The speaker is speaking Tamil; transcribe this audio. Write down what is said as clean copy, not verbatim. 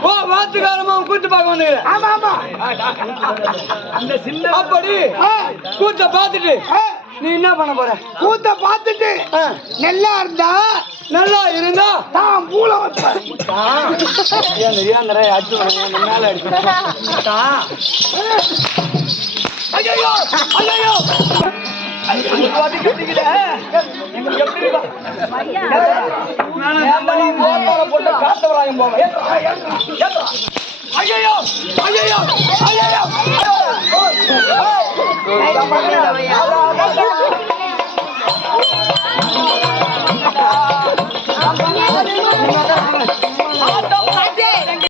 ஓ வாத்துக்காரமா கூத்து பார்க்க வந்துக்கிறேன். ஆமா ஆமா. அந்த சின்ன அப்படி கூத்த பார்த்துட்டு நீ என்ன பண்ண போற? கூத்த பார்த்துட்டு நல்லா இருந்தா தான் பூல வைப்பேன். அடிச்சு மேல அடிச்சு. ஐயோ ஐயோ போட்டு காத்தவராயம் போவேன். ஐயோ ஐயோ ஐயோ